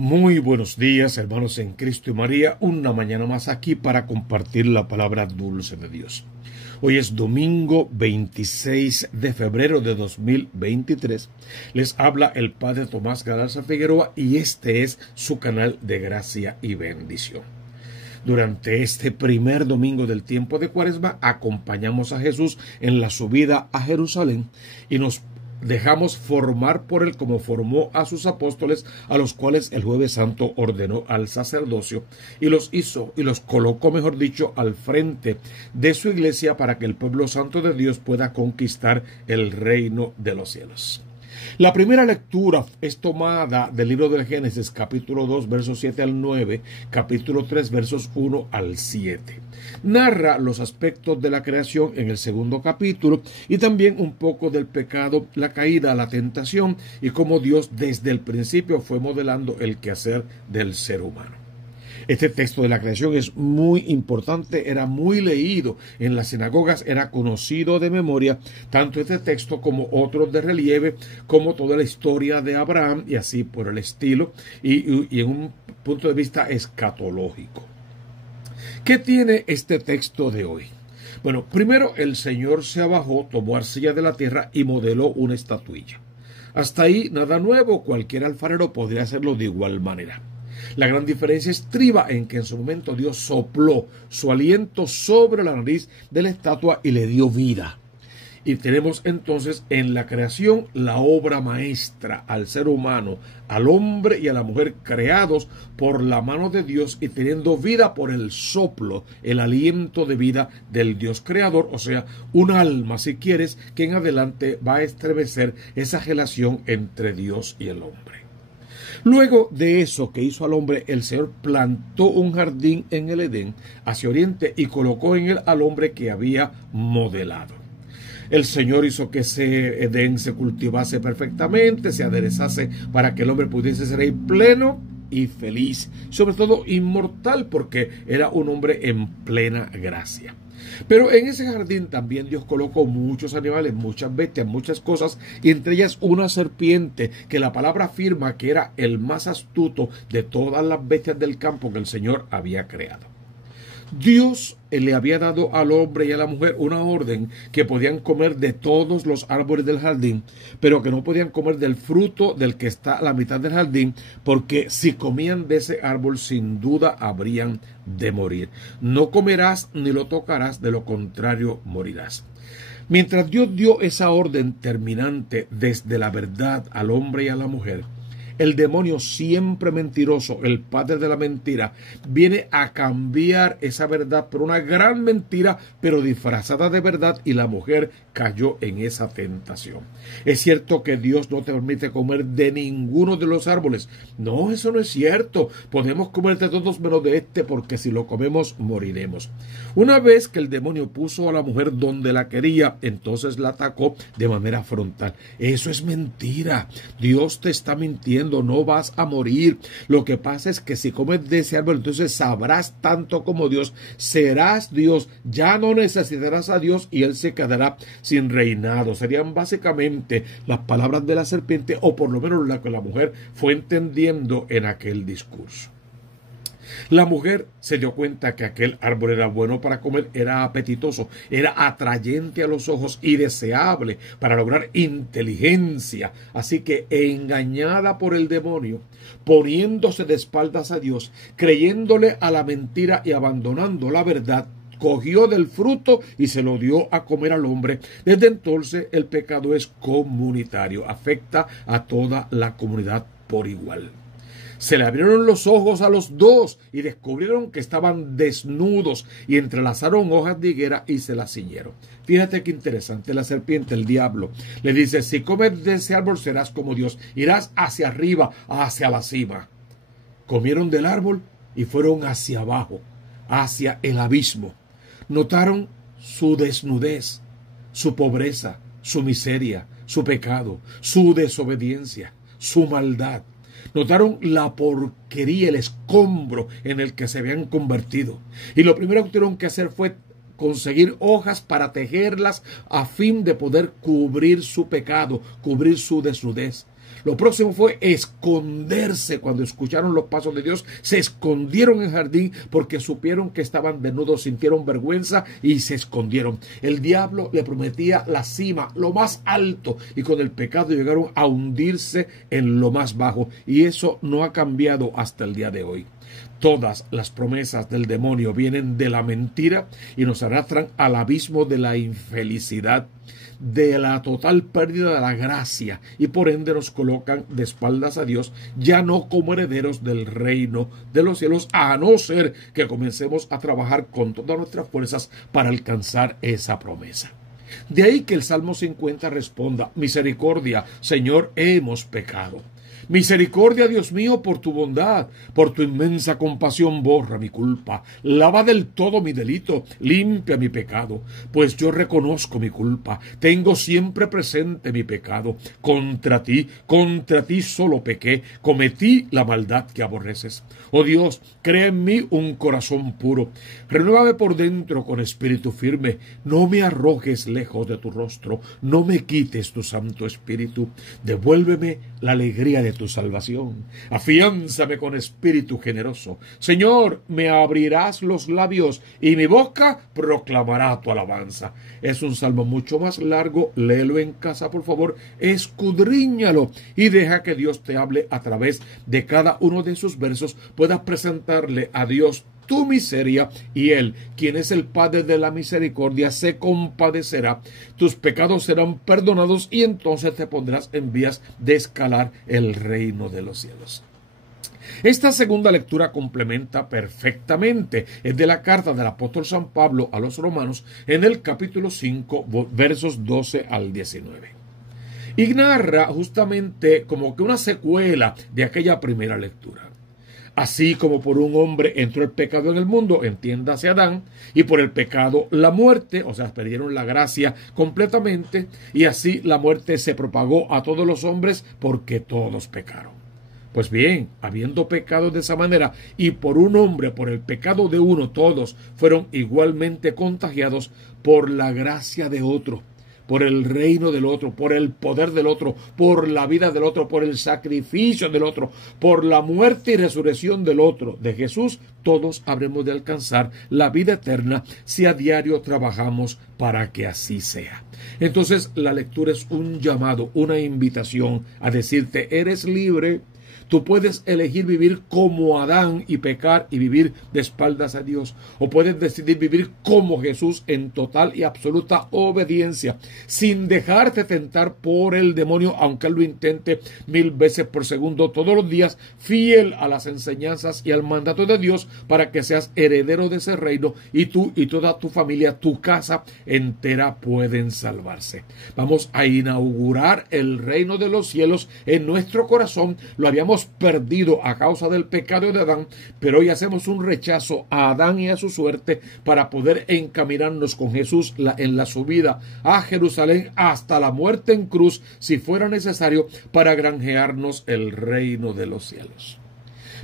Muy buenos días, hermanos en Cristo y María, una mañana más aquí para compartir la palabra dulce de Dios. Hoy es domingo 26 de febrero de 2023. Les habla el Padre Tomás Galarza Figueroa y este es su canal de gracia y bendición. Durante este primer domingo del tiempo de Cuaresma acompañamos a Jesús en la subida a Jerusalén y nos dejamos formar por él como formó a sus apóstoles, a los cuales el Jueves Santo ordenó al sacerdocio y los colocó, mejor dicho, al frente de su iglesia para que el pueblo santo de Dios pueda conquistar el reino de los cielos. La primera lectura es tomada del libro del Génesis, capítulo 2, versos 7 al 9, capítulo 3, versos 1 al 7. Narra los aspectos de la creación en el segundo capítulo y también un poco del pecado, la caída, la tentación y cómo Dios desde el principio fue modelando el quehacer del ser humano. Este texto de la creación es muy importante, era muy leído en las sinagogas, era conocido de memoria, tanto este texto como otros de relieve, como toda la historia de Abraham y así por el estilo, y en un punto de vista escatológico. ¿Qué tiene este texto de hoy? Bueno, primero el Señor se abajó, tomó arcilla de la tierra y modeló una estatuilla. Hasta ahí nada nuevo, cualquier alfarero podría hacerlo de igual manera. La gran diferencia estriba en que en su momento Dios sopló su aliento sobre la nariz de la estatua y le dio vida. Y tenemos entonces en la creación la obra maestra al ser humano, al hombre y a la mujer creados por la mano de Dios y teniendo vida por el soplo, el aliento de vida del Dios creador, o sea, un alma, si quieres, que en adelante va a estremecer esa relación entre Dios y el hombre. Luego de eso que hizo al hombre, el Señor plantó un jardín en el Edén hacia oriente y colocó en él al hombre que había modelado. El Señor hizo que ese Edén se cultivase perfectamente, se aderezase para que el hombre pudiese ser ahí pleno y feliz, sobre todo inmortal, porque era un hombre en plena gracia. Pero en ese jardín también Dios colocó muchos animales, muchas bestias, muchas cosas, y entre ellas una serpiente que la palabra afirma que era el más astuto de todas las bestias del campo que el Señor había creado. Dios le había dado al hombre y a la mujer una orden que podían comer de todos los árboles del jardín, pero que no podían comer del fruto del que está a la mitad del jardín, porque si comían de ese árbol sin duda habrían de morir. No comerás ni lo tocarás, de lo contrario morirás. Mientras Dios dio esa orden terminante desde la verdad al hombre y a la mujer, el demonio, siempre mentiroso, el padre de la mentira, viene a cambiar esa verdad por una gran mentira, pero disfrazada de verdad, y la mujer cayó en esa tentación. Es cierto que Dios no te permite comer de ninguno de los árboles. No, eso no es cierto. Podemos comer de todos menos de este, porque si lo comemos moriremos. Una vez que el demonio puso a la mujer donde la quería, entonces la atacó de manera frontal. Eso es mentira. Dios te está mintiendo. No vas a morir. Lo que pasa es que si comes de ese árbol, entonces sabrás tanto como Dios, serás Dios, ya no necesitarás a Dios y Él se quedará sin reinado. Serían básicamente las palabras de la serpiente, o por lo menos la que la mujer fue entendiendo en aquel discurso. La mujer se dio cuenta que aquel árbol era bueno para comer, era apetitoso, era atrayente a los ojos y deseable para lograr inteligencia. Así que, engañada por el demonio, poniéndose de espaldas a Dios, creyéndole a la mentira y abandonando la verdad, cogió del fruto y se lo dio a comer al hombre. Desde entonces el pecado es comunitario, afecta a toda la comunidad por igual. Se le abrieron los ojos a los dos y descubrieron que estaban desnudos y entrelazaron hojas de higuera y se las ciñeron. Fíjate qué interesante. La serpiente, el diablo, le dice: si comes de ese árbol serás como Dios, irás hacia arriba, hacia la cima. Comieron del árbol y fueron hacia abajo, hacia el abismo. Notaron su desnudez, su pobreza, su miseria, su pecado, su desobediencia, su maldad. Notaron la porquería, el escombro en el que se habían convertido. Y lo primero que tuvieron que hacer fue conseguir hojas para tejerlas a fin de poder cubrir su pecado, cubrir su desnudez. Lo próximo fue esconderse. Cuando escucharon los pasos de Dios, se escondieron en el jardín porque supieron que estaban desnudos, sintieron vergüenza y se escondieron. El diablo le prometía la cima, lo más alto, y con el pecado llegaron a hundirse en lo más bajo, y eso no ha cambiado hasta el día de hoy. Todas las promesas del demonio vienen de la mentira y nos arrastran al abismo de la infelicidad, de la total pérdida de la gracia, y por ende nos colocan de espaldas a Dios, ya no como herederos del reino de los cielos, a no ser que comencemos a trabajar con todas nuestras fuerzas para alcanzar esa promesa. De ahí que el Salmo 50 responda: misericordia, Señor, hemos pecado. Misericordia, Dios mío, por tu bondad, por tu inmensa compasión, borra mi culpa, lava del todo mi delito, limpia mi pecado, pues yo reconozco mi culpa, tengo siempre presente mi pecado. Contra ti solo pequé, cometí la maldad que aborreces. Oh Dios, crea en mí un corazón puro, renuévame por dentro con espíritu firme, no me arrojes lejos de tu rostro, no me quites tu Santo Espíritu, devuélveme la alegría de tu salvación, afiánzame con espíritu generoso. Señor, me abrirás los labios y mi boca proclamará tu alabanza. Es un salmo mucho más largo, léelo en casa por favor, escudriñalo y deja que Dios te hable a través de cada uno de sus versos, puedas presentarle a Dios tu miseria, y Él, quien es el Padre de la misericordia, se compadecerá. Tus pecados serán perdonados y entonces te pondrás en vías de escalar el reino de los cielos. Esta segunda lectura complementa perfectamente, es de la carta del apóstol San Pablo a los romanos en el capítulo 5, versos 12 al 19. Y narra justamente como que una secuela de aquella primera lectura. Así como por un hombre entró el pecado en el mundo, entiéndase Adán, y por el pecado la muerte, o sea, perdieron la gracia completamente, y así la muerte se propagó a todos los hombres porque todos pecaron. Pues bien, habiendo pecado de esa manera, y por un hombre, por el pecado de uno, todos fueron igualmente contagiados por la gracia de otro, por el reino del otro, por el poder del otro, por la vida del otro, por el sacrificio del otro, por la muerte y resurrección del otro, de Jesús, todos habremos de alcanzar la vida eterna si a diario trabajamos para que así sea. Entonces, la lectura es un llamado, una invitación a decirte: eres libre. Tú puedes elegir vivir como Adán y pecar y vivir de espaldas a Dios. O puedes decidir vivir como Jesús en total y absoluta obediencia, sin dejarte tentar por el demonio, aunque él lo intente 1000 veces por segundo todos los días, fiel a las enseñanzas y al mandato de Dios para que seas heredero de ese reino, y tú y toda tu familia, tu casa entera pueden salvarse. Vamos a inaugurar el reino de los cielos en nuestro corazón. Lo habíamos perdido a causa del pecado de Adán, pero hoy hacemos un rechazo a Adán y a su suerte para poder encaminarnos con Jesús en la subida a Jerusalén hasta la muerte en cruz, si fuera necesario, para granjearnos el reino de los cielos.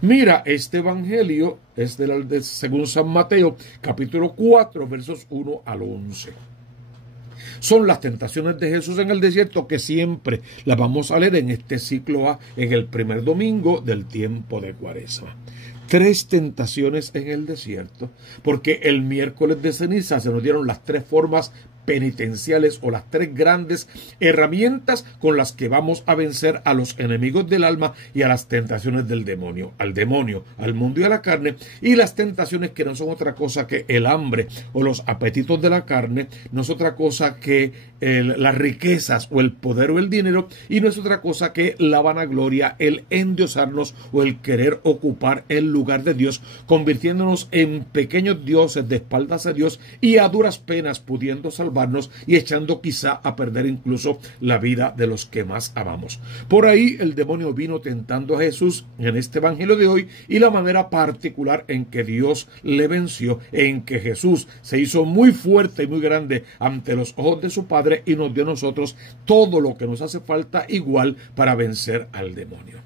Mira, este evangelio es según San Mateo, capítulo 4, versos 1 al 11. Son las tentaciones de Jesús en el desierto, que siempre las vamos a leer en este ciclo A, en el primer domingo del tiempo de Cuaresma. 3 tentaciones en el desierto, porque el miércoles de ceniza se nos dieron las 3 formas penitenciales o las 3 grandes herramientas con las que vamos a vencer a los enemigos del alma y a las tentaciones del demonio, al mundo y a la carne, y las tentaciones que no son otra cosa que el hambre o los apetitos de la carne, no es otra cosa que las riquezas o el poder o el dinero, y no es otra cosa que la vanagloria, el endiosarnos o el querer ocupar el lugar de Dios, convirtiéndonos en pequeños dioses de espaldas a Dios y a duras penas pudiendo salvarnos y echando quizá a perder incluso la vida de los que más amamos. Por ahí el demonio vino tentando a Jesús en este evangelio de hoy, y la manera particular en que Dios le venció, en que Jesús se hizo muy fuerte y muy grande ante los ojos de su Padre y nos dio a nosotros todo lo que nos hace falta igual para vencer al demonio.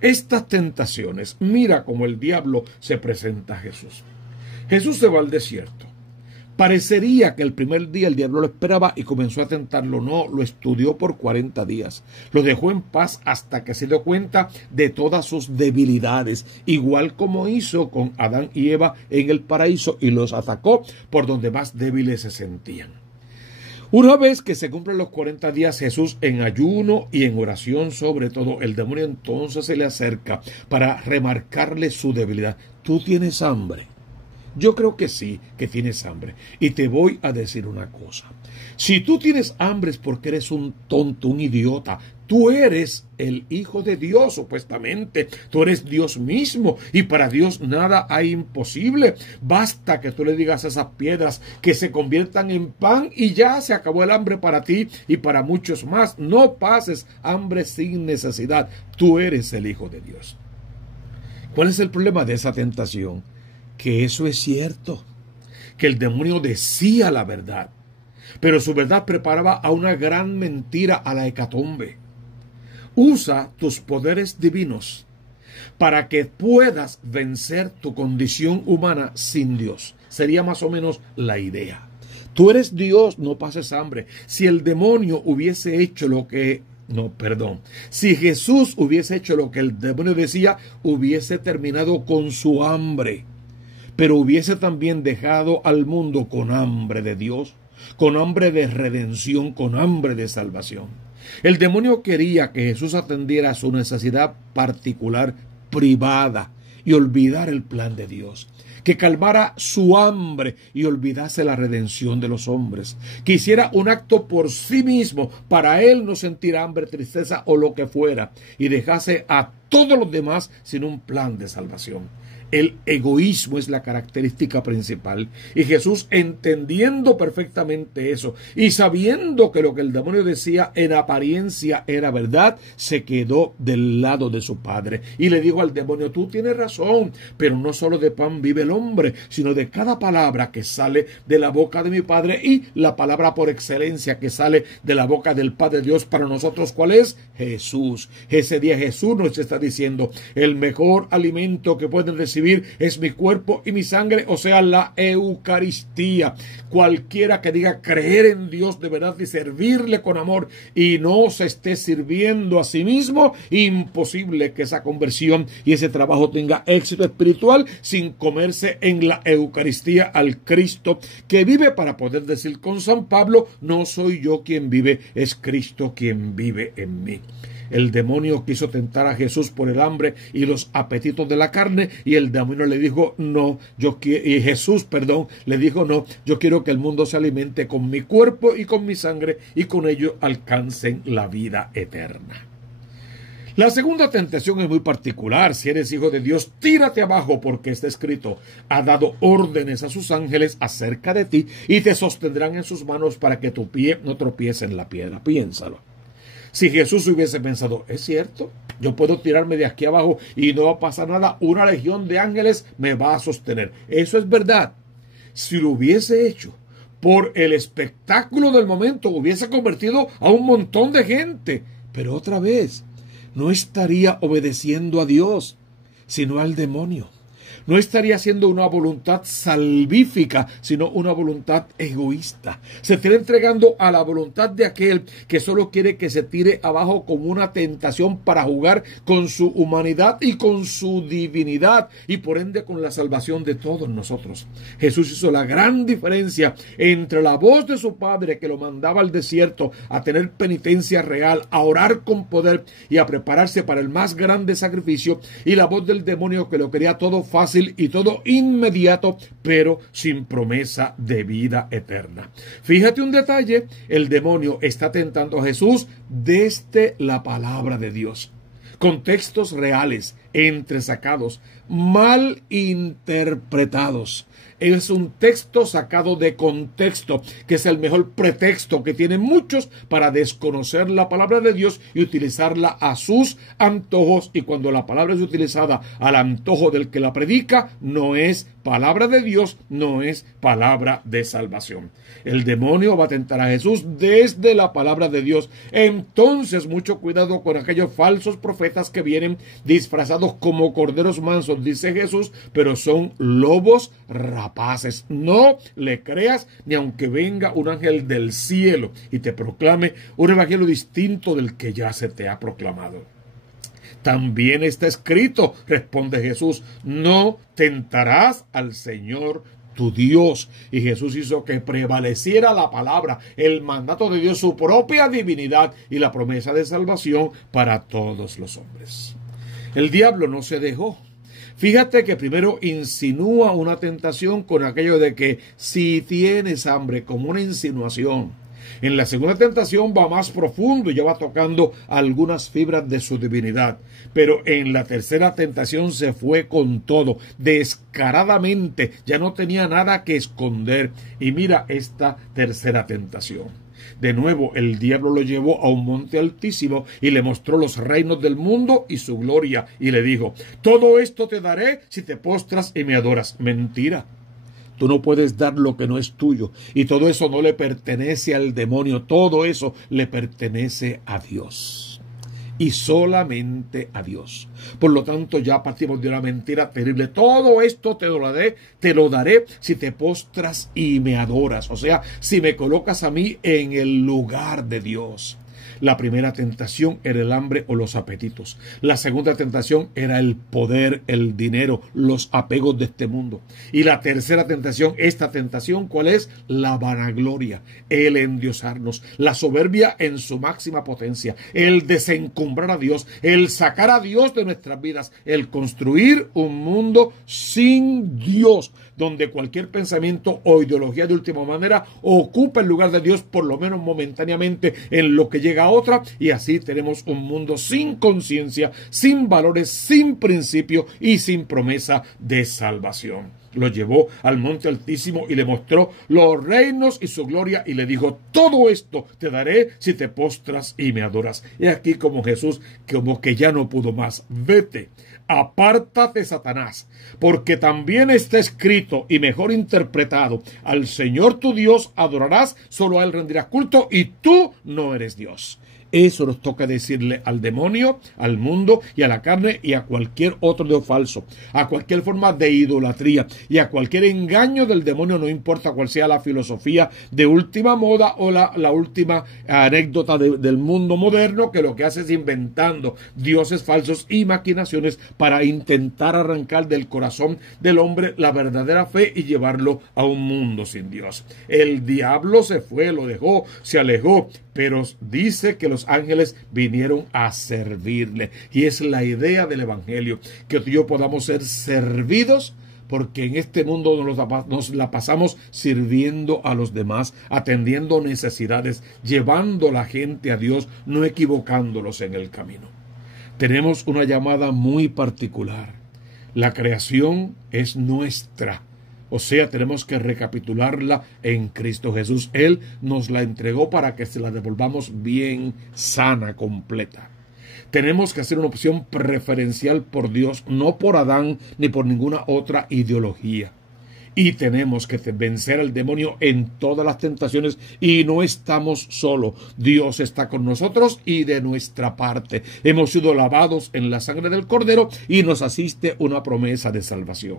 Estas tentaciones, mira cómo el diablo se presenta a Jesús. Jesús se va al desierto. Parecería que el primer día el diablo lo esperaba y comenzó a tentarlo. No, lo estudió por 40 días. Lo dejó en paz hasta que se dio cuenta de todas sus debilidades, igual como hizo con Adán y Eva en el paraíso, y los atacó por donde más débiles se sentían. Una vez que se cumplen los 40 días, Jesús en ayuno y en oración sobre todo, el demonio entonces se le acerca para remarcarle su debilidad. ¿Tú tienes hambre? Yo creo que sí, que tienes hambre. Y te voy a decir una cosa. Si tú tienes hambre es porque eres un tonto, un idiota. Tú eres el Hijo de Dios, supuestamente. Tú eres Dios mismo. Y para Dios nada hay imposible. Basta que tú le digas a esas piedras que se conviertan en pan y ya se acabó el hambre para ti y para muchos más. No pases hambre sin necesidad. Tú eres el Hijo de Dios. ¿Cuál es el problema de esa tentación? Que eso es cierto, que el demonio decía la verdad, pero su verdad preparaba a una gran mentira, a la hecatombe. Usa tus poderes divinos para que puedas vencer tu condición humana sin Dios. Sería más o menos la idea. Tú eres Dios, no pases hambre. Si el demonio hubiese hecho si Jesús hubiese hecho lo que el demonio decía, hubiese terminado con su hambre. Pero hubiese también dejado al mundo con hambre de Dios, con hambre de redención, con hambre de salvación. El demonio quería que Jesús atendiera a su necesidad particular, privada, y olvidar el plan de Dios. Que calmara su hambre y olvidase la redención de los hombres. Que hiciera un acto por sí mismo, para él no sentir hambre, tristeza o lo que fuera, y dejase a todos los demás sin un plan de salvación. El egoísmo es la característica principal, y Jesús, entendiendo perfectamente eso y sabiendo que lo que el demonio decía en apariencia era verdad, se quedó del lado de su Padre y le dijo al demonio: tú tienes razón, pero no solo de pan vive el hombre, sino de cada palabra que sale de la boca de mi Padre, y la palabra por excelencia que sale de la boca del Padre Dios para nosotros, ¿cuál es? Jesús. Ese día Jesús nos está diciendo: el mejor alimento que pueden recibir es mi cuerpo y mi sangre, o sea, la Eucaristía. Cualquiera que diga creer en Dios de verdad y servirle con amor y no se esté sirviendo a sí mismo, imposible que esa conversión y ese trabajo tenga éxito espiritual sin comerse en la Eucaristía al Cristo que vive, para poder decir con San Pablo: no soy yo quien vive, es Cristo quien vive en mí. El demonio quiso tentar a Jesús por el hambre y los apetitos de la carne, y el demonio le dijo: Jesús le dijo: no, yo quiero que el mundo se alimente con mi cuerpo y con mi sangre, y con ello alcancen la vida eterna. La segunda tentación es muy particular. Si eres hijo de Dios, tírate abajo, porque está escrito: ha dado órdenes a sus ángeles acerca de ti, y te sostendrán en sus manos para que tu pie no tropiece en la piedra. Piénsalo. Si Jesús hubiese pensado: es cierto, yo puedo tirarme de aquí abajo y no va a pasar nada, una legión de ángeles me va a sostener. Eso es verdad. Si lo hubiese hecho por el espectáculo del momento, hubiese convertido a un montón de gente. Pero otra vez, no estaría obedeciendo a Dios, sino al demonio. No estaría haciendo una voluntad salvífica, sino una voluntad egoísta. Se estaría entregando a la voluntad de aquel que solo quiere que se tire abajo como una tentación para jugar con su humanidad y con su divinidad, y por ende con la salvación de todos nosotros. Jesús hizo la gran diferencia entre la voz de su Padre, que lo mandaba al desierto a tener penitencia real, a orar con poder y a prepararse para el más grande sacrificio, y la voz del demonio, que lo quería todo fácil y todo inmediato, pero sin promesa de vida eterna. Fíjate un detalle: el demonio está tentando a Jesús desde la palabra de Dios, con textos reales, entresacados, mal interpretados. Es un texto sacado de contexto, que es el mejor pretexto que tienen muchos para desconocer la palabra de Dios y utilizarla a sus antojos. Y cuando la palabra es utilizada al antojo del que la predica, no es palabra de Dios, no es palabra de salvación. El demonio va a tentar a Jesús desde la palabra de Dios. Entonces, mucho cuidado con aquellos falsos profetas que vienen disfrazados tratados como corderos mansos, dice Jesús, pero son lobos rapaces. No le creas ni aunque venga un ángel del cielo y te proclame un evangelio distinto del que ya se te ha proclamado. También está escrito, responde Jesús, no tentarás al Señor tu Dios. Y Jesús hizo que prevaleciera la palabra, el mandato de Dios, su propia divinidad y la promesa de salvación para todos los hombres. El diablo no se dejó. Fíjate que primero insinúa una tentación con aquello de que si tienes hambre, como una insinuación. En la segunda tentación va más profundo y ya va tocando algunas fibras de su divinidad. Pero en la tercera tentación se fue con todo, descaradamente, ya no tenía nada que esconder. Y mira esta tercera tentación. De nuevo, el diablo lo llevó a un monte altísimo y le mostró los reinos del mundo y su gloria. Y le dijo, todo esto te daré si te postras y me adoras. Mentira. Tú no puedes dar lo que no es tuyo. Y todo eso no le pertenece al demonio. Todo eso le pertenece a Dios. Y solamente a Dios. Por lo tanto, ya partimos de una mentira terrible. Todo esto te lo daré si te postras y me adoras. O sea, si me colocas a mí en el lugar de Dios. La primera tentación era el hambre o los apetitos. La segunda tentación era el poder, el dinero, los apegos de este mundo. Y la tercera tentación, esta tentación, ¿cuál es? La vanagloria, el endiosarnos, la soberbia en su máxima potencia, el desencumbrar a Dios, el sacar a Dios de nuestras vidas, el construir un mundo sin Dios, donde cualquier pensamiento o ideología de última manera ocupa el lugar de Dios, por lo menos momentáneamente, en lo que llega a otra, y así tenemos un mundo sin conciencia, sin valores, sin principio y sin promesa de salvación. Lo llevó al monte altísimo y le mostró los reinos y su gloria y le dijo, todo esto te daré si te postras y me adoras. Y aquí como Jesús, como que ya no pudo más, vete, apártate Satanás, porque también está escrito y mejor interpretado, al Señor tu Dios adorarás, solo a Él rendirás culto y tú no eres Dios. Eso nos toca decirle al demonio, al mundo y a la carne y a cualquier otro Dios falso, a cualquier forma de idolatría y a cualquier engaño del demonio, no importa cuál sea la filosofía de última moda o la última anécdota del mundo moderno, que lo que hace es inventando dioses falsos y maquinaciones para intentar arrancar del corazón del hombre la verdadera fe y llevarlo a un mundo sin Dios. El diablo se fue, lo dejó, se alejó, pero dice que los ángeles vinieron a servirle. Y es la idea del evangelio, que tú y yo podamos ser servidos, porque en este mundo nos la pasamos sirviendo a los demás, atendiendo necesidades, llevando a la gente a Dios, no equivocándolos en el camino. Tenemos una llamada muy particular. La creación es nuestra. O sea, tenemos que recapitularla en Cristo Jesús. Él nos la entregó para que se la devolvamos bien sana, completa. Tenemos que hacer una opción preferencial por Dios, no por Adán ni por ninguna otra ideología. Y tenemos que vencer al demonio en todas las tentaciones y no estamos solos. Dios está con nosotros y de nuestra parte. Hemos sido lavados en la sangre del Cordero y nos asiste una promesa de salvación.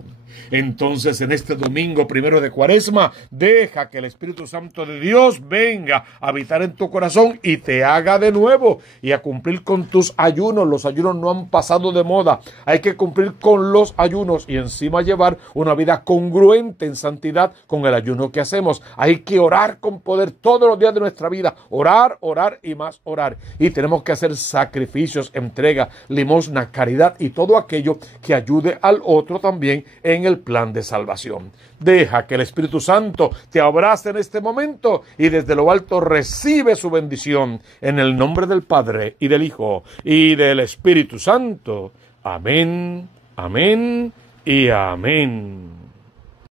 Entonces, en este domingo primero de Cuaresma, deja que el Espíritu Santo de Dios venga a habitar en tu corazón y te haga de nuevo y a cumplir con tus ayunos. Los ayunos no han pasado de moda. Hay que cumplir con los ayunos y encima llevar una vida congruente en santidad con el ayuno que hacemos. Hay que orar con poder todos los días de nuestra vida. Orar, orar y más orar. Y tenemos que hacer sacrificios, entrega, limosna, caridad y todo aquello que ayude al otro también en el plan de salvación. Deja que el Espíritu Santo te abrace en este momento y desde lo alto recibe su bendición en el nombre del Padre y del Hijo y del Espíritu Santo. Amén, amén y amén.